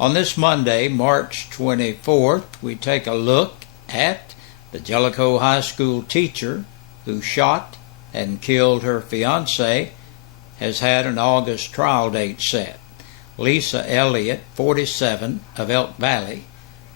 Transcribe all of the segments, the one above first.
On this Monday, March 24th, we take a look at the Jellicoe High School teacher who shot and killed her fiancé has had an August trial date set. Lisa Elliott, 47, of Elk Valley,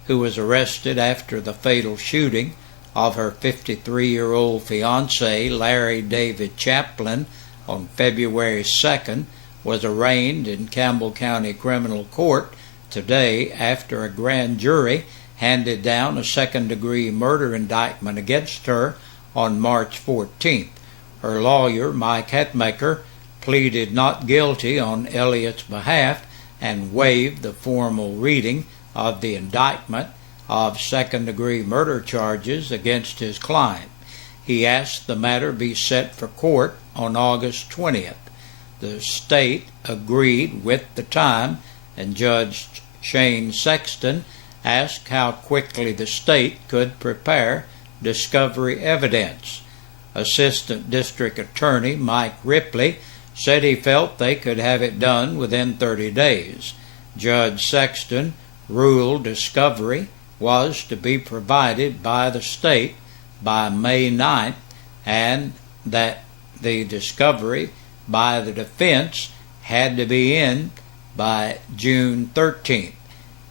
who was arrested after the fatal shooting of her 53-year-old fiancé, Larry David Chaplin, on February 2nd, was arraigned in Campbell County Criminal Court today after a grand jury handed down a second-degree murder indictment against her on March 14th. Her lawyer, Mike Hetmaker, pleaded not guilty on Elliott's behalf and waived the formal reading of the indictment of second-degree murder charges against his client. He asked the matter be set for court on August 20th. The state agreed with the time, and Judge Shane Sexton asked how quickly the state could prepare discovery evidence. Assistant District Attorney Mike Ripley said he felt they could have it done within 30 days. Judge Sexton ruled discovery was to be provided by the state by May 9th and that the discovery by the defense had to be in by June 13th.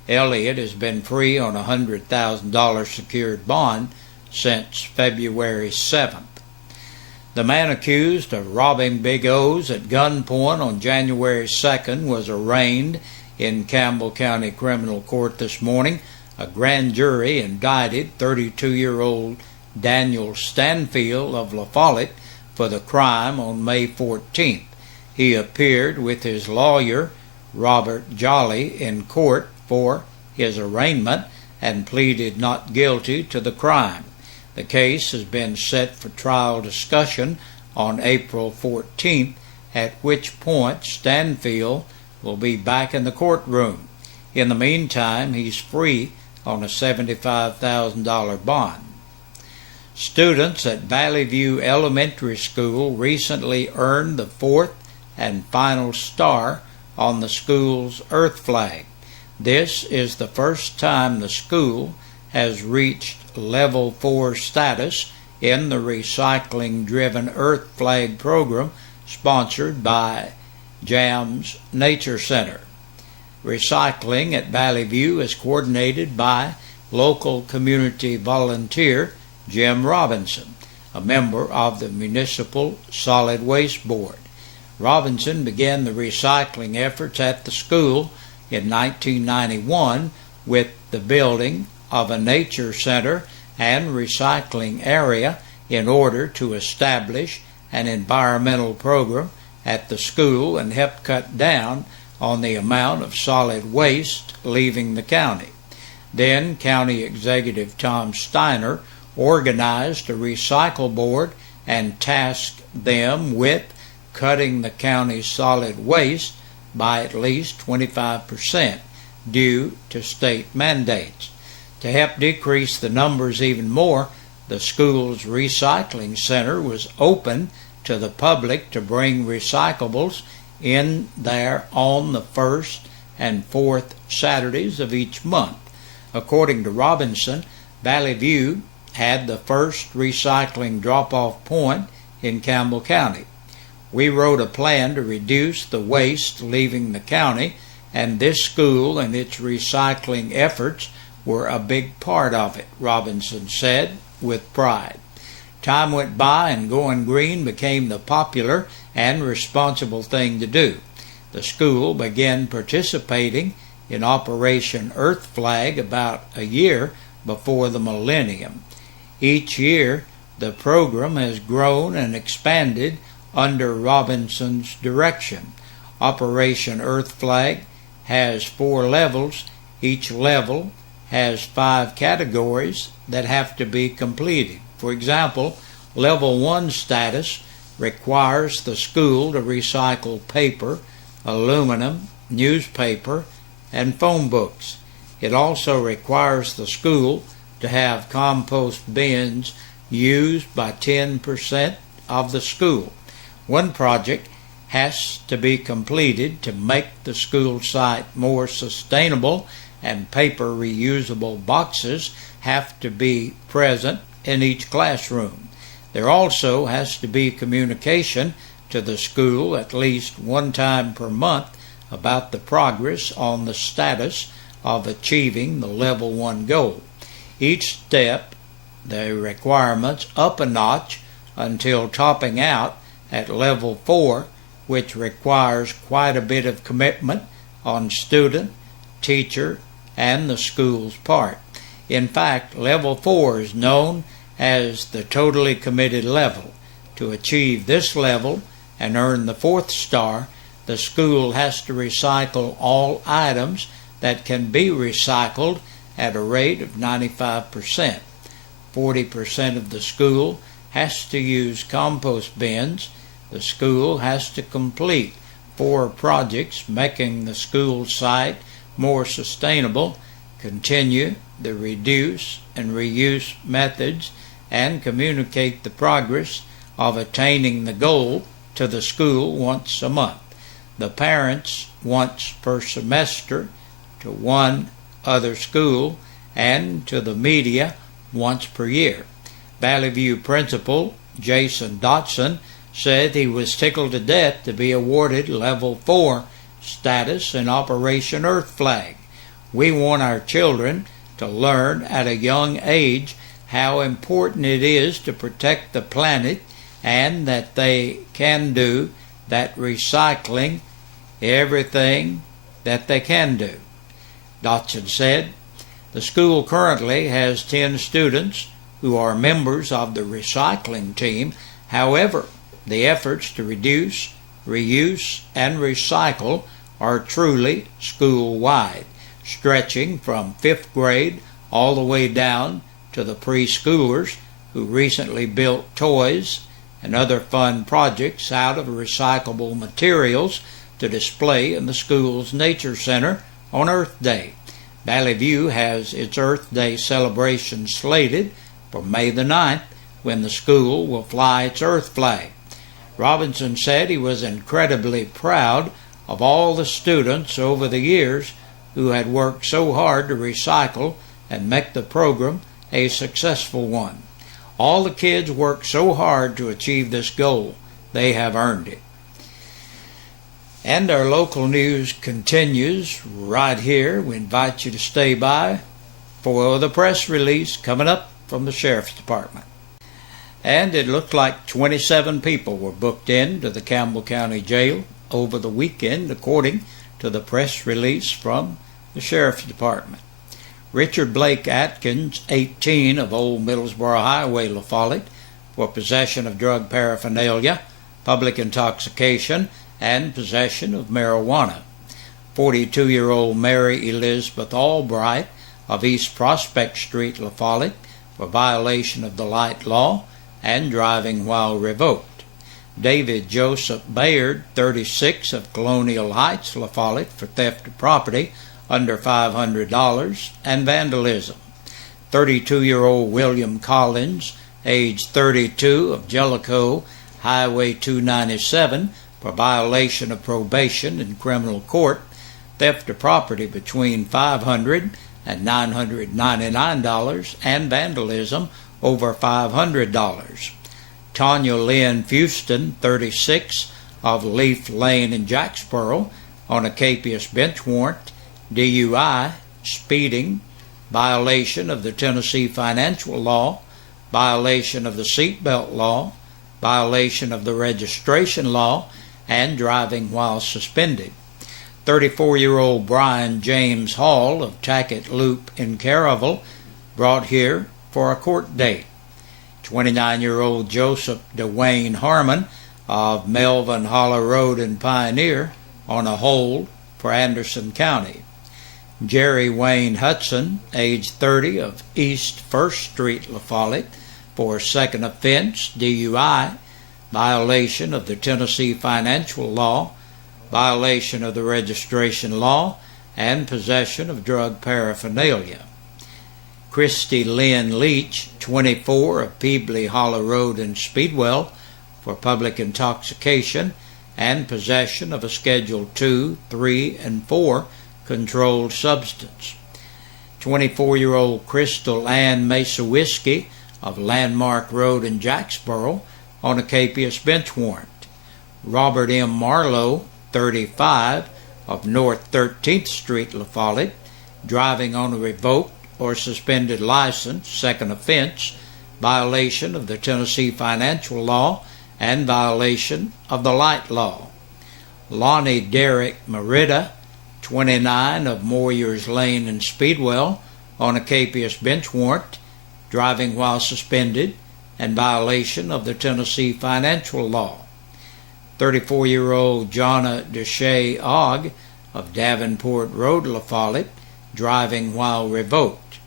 Elliott has been free on a $100,000 secured bond since February 7th. The man accused of robbing Big O's at gunpoint on January 2nd was arraigned in Campbell County Criminal Court this morning. A grand jury indicted 32-year-old Daniel Stanfield of La Follette for the crime on May 14th. He appeared with his lawyer, Robert Jolly, in court for his arraignment and pleaded not guilty to the crime. The case has been set for trial discussion on April 14th, at which point Stanfield will be back in the courtroom. In the meantime, he's free on a $75,000 bond. Students at Valley View Elementary School recently earned the fourth and final star on the school's Earth flag. This is the first time the school has reached Level 4 status in the recycling-driven Earth flag program sponsored by JAMS Nature Center. Recycling at Valley View is coordinated by local community volunteer Jim Robinson, a member of the Municipal Solid Waste Board. Robinson began the recycling efforts at the school in 1991 with the building of a nature center and recycling area in order to establish an environmental program at the school and help cut down on the amount of solid waste leaving the county. Then County Executive Tom Steiner organized a recycle board and tasked them with cutting the county's solid waste by at least 25% due to state mandates. To help decrease the numbers even more, the school's recycling center was open to the public to bring recyclables in there on the first and fourth Saturdays of each month. According to Robinson, Valley View had the first recycling drop-off point in Campbell County. We wrote a plan to reduce the waste leaving the county, and this school and its recycling efforts were a big part of it, Robinson said with pride. Time went by and going green became the popular and responsible thing to do. The school began participating in Operation Earth Flag about a year before the millennium. Each year, the program has grown and expanded under Robinson's direction. Operation Earth Flag has 4 levels. Each level has 5 categories that have to be completed. For example, Level 1 status requires the school to recycle paper, aluminum, newspaper, and phone books. It also requires the school to have compost bins used by 10% of the school. One project has to be completed to make the school site more sustainable, and paper reusable boxes have to be present in each classroom. There also has to be communication to the school at least one time per month about the progress on the status of achieving the Level 1 goal. Each step the requirements up a notch until topping out at Level 4, which requires quite a bit of commitment on student, teacher, and the school's part. In fact, Level 4 is known as the totally committed level. To achieve this level and earn the 4th star, the school has to recycle all items that can be recycled at a rate of 95%. 40% of the school has to use compost bins. The school has to complete 4 projects making the school site more sustainable, continue the reduce and reuse methods, and communicate the progress of attaining the goal to the school once a month, the parents once per semester, to one other school, and to the media once per year. Valley View principal Jason Dotson said he was tickled to death to be awarded Level 4 status in Operation Earth Flag. We want our children to learn at a young age how important it is to protect the planet, and that they can do that recycling everything that they can do. Dotson said, the school currently has 10 students who are members of the recycling team. However, the efforts to reduce, reuse, and recycle are truly school-wide, stretching from 5th grade all the way down to the preschoolers who recently built toys and other fun projects out of recyclable materials to display in the school's Nature Center on Earth Day. Valley View has its Earth Day celebration slated for May the 9th, when the school will fly its Earth flag. Robinson said he was incredibly proud of all the students over the years who had worked so hard to recycle and make the program a successful one. All the kids worked so hard to achieve this goal. They have earned it. And our local news continues right here. We invite you to stay by for the press release coming up from the Sheriff's Department. And it looked like 27 people were booked in to the Campbell County Jail over the weekend, according to the press release from the Sheriff's Department. Richard Blake Atkins, 18, of Old Middlesboro Highway, La Follette, for possession of drug paraphernalia, public intoxication, and possession of marijuana. 42-year-old Mary Elizabeth Albright of East Prospect Street, La Follette, for violation of the light law and driving while revoked. David Joseph Bayard, 36, of Colonial Heights, La Follette, for theft of property under $500 and vandalism. 32-year-old William Collins, age 32, of Jellicoe, Highway 297, for violation of probation in criminal court, theft of property between $500 and $999, and vandalism over $500. Tanya Lynn Fuston, 36, of Leaf Lane in Jacksboro, on a capious bench warrant, DUI, speeding, violation of the Tennessee financial law, violation of the seatbelt law, violation of the registration law, and driving while suspended. 34-year-old Brian James Hall of Tackett Loop in Caravel, brought here for a court date. 29-year-old Joseph DeWayne Harmon of Melvin Hollow Road in Pioneer, on a hold for Anderson County. Jerry Wayne Hudson, age 30, of East 1st Street, La Follette, for second offense, DUI, violation of the Tennessee financial law, violation of the registration law, and possession of drug paraphernalia. Christy Lynn Leach, 24, of Peebly Hollow Road in Speedwell, for public intoxication and possession of a Schedule II, III, and IV controlled substance. 24-year-old Crystal Ann Masawiski of Landmark Road in Jacksboro on a capious bench warrant. Robert M. Marlowe, 35, of North 13th Street, La Follette, driving on a revoked or suspended license, second offense, violation of the Tennessee financial law, and violation of the light law. Lonnie Derrick Merida, 29, of Moyers Lane in Speedwell, on a capious bench warrant, driving while suspended, and violation of the Tennessee financial law. 34-year-old Jonna Deshay Ogg of Davenport Road, La Follette, driving while revoked.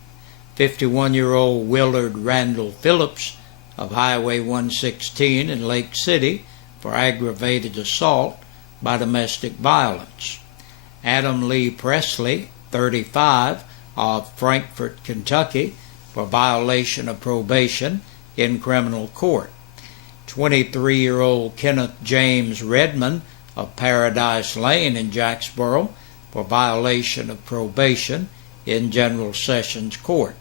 51-year-old Willard Randall Phillips of Highway 116 in Lake City for aggravated assault by domestic violence. Adam Lee Presley, 35, of Frankfort, Kentucky, for violation of probation in criminal court. 23-year-old Kenneth James Redmond of Paradise Lane in Jacksboro for violation of probation in General Sessions Court.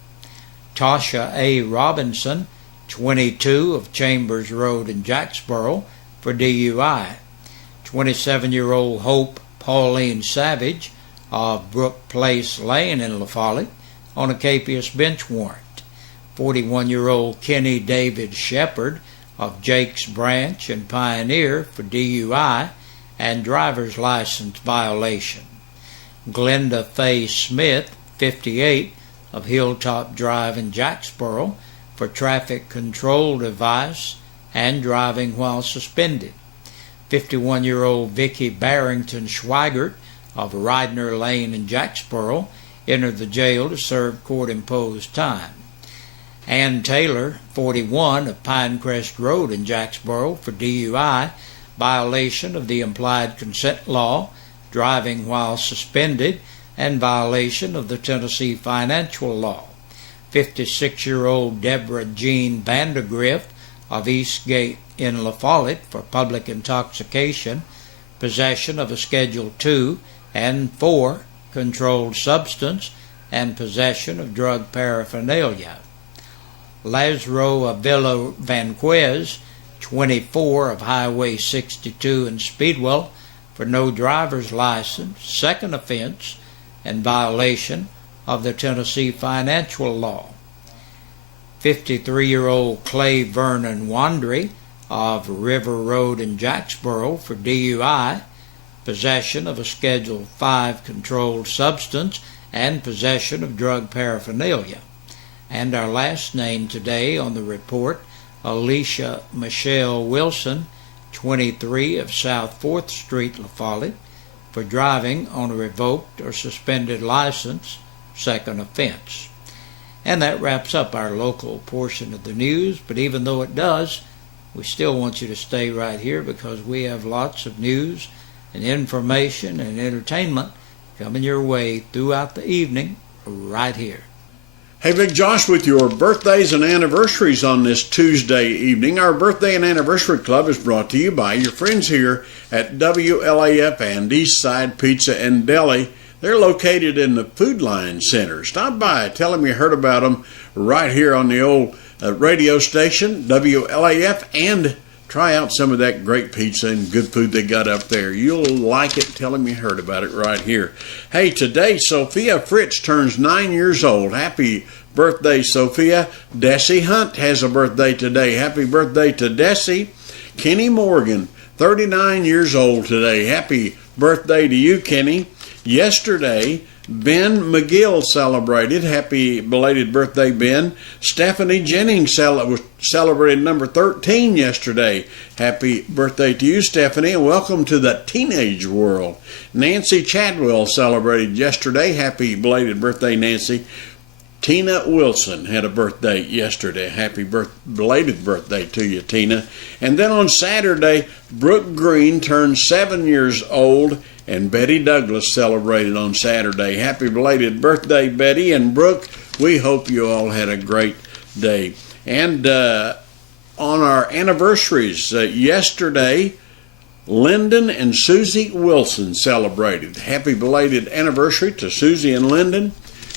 Tasha A. Robinson, 22, of Chambers Road in Jacksboro for DUI. 27-year-old Hope Pauline Savage of Brook Place Lane in La Follette on a capious bench warrant. 41-year-old Kenny David Shepard of Jakes Branch and Pioneer for DUI and driver's license violation. Glenda Faye Smith, 58, of Hilltop Drive in Jacksboro for traffic control device and driving while suspended. 51-year-old Vicky Barrington Schweigert of Ridner Lane in Jacksboro entered the jail to serve court-imposed time. Ann Taylor, 41, of Pinecrest Road in Jacksboro for DUI, violation of the implied consent law, driving while suspended, and violation of the Tennessee financial law. 56-year-old Deborah Jean Vandergrift of Eastgate in La Follette for public intoxication, possession of a Schedule II and IV controlled substance, and possession of drug paraphernalia. Lazaro Avila Vanquez, 24, of Highway 62 in Speedwell for no driver's license, second offense, and violation of the Tennessee financial law. 53-year-old Clay Vernon Wandry of River Road in Jacksboro for DUI, possession of a Schedule V controlled substance, and possession of drug paraphernalia. And our last name today on the report, Alicia Michelle Wilson, 23, of South 4th Street, La Follette, for driving on a revoked or suspended license, second offense. And that wraps up our local portion of the news, but even though it does, we still want you to stay right here because we have lots of news and information and entertainment coming your way throughout the evening right here. Hey, Big Josh, with your birthdays and anniversaries on this Tuesday evening, our Birthday and Anniversary Club is brought to you by your friends here at WLAF and Eastside Pizza and Deli. They're located in the Food Line Center. Stop by, tell them you heard about them right here on the old radio station, WLAF, and try out some of that great pizza and good food they got up there. You'll like it. Tell them you heard about it right here. Hey, today Sophia Fritz turns 9 years old. Happy birthday, Sophia. Desi Hunt has a birthday today. Happy birthday to Desi. Kenny Morgan, 39 years old today. Happy birthday to you, Kenny. Yesterday, Ben McGill celebrated. Happy belated birthday, Ben. Stephanie Jennings celebrated number 13 yesterday. Happy birthday to you, Stephanie, and welcome to the teenage world. Nancy Chadwell celebrated yesterday. Happy belated birthday, Nancy. Tina Wilson had a birthday yesterday. Happy belated birthday to you, Tina. And then on Saturday, Brooke Green turned 7 years old, and Betty Douglas celebrated on Saturday. Happy belated birthday, Betty and Brooke. We hope you all had a great day. And on our anniversaries, yesterday, Lyndon and Susie Wilson celebrated. Happy belated anniversary to Susie and Lyndon.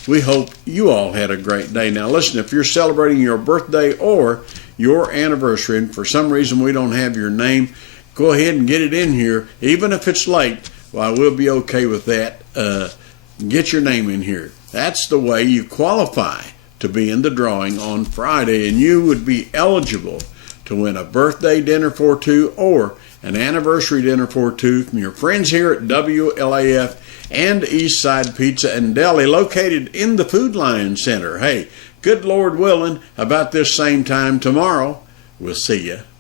We hope you all had a great day. Now listen, if you're celebrating your birthday or your anniversary and for some reason we don't have your name, go ahead and get it in here. Even if it's late, well, we'll be okay with that. Get your name in here. That's the way you qualify to be in the drawing on Friday, and you would be eligible to win a birthday dinner for two or an anniversary dinner for two from your friends here at WLAF and Eastside Pizza and Deli, located in the Food Lion Center. Hey, good Lord willing, about this same time tomorrow, we'll see you.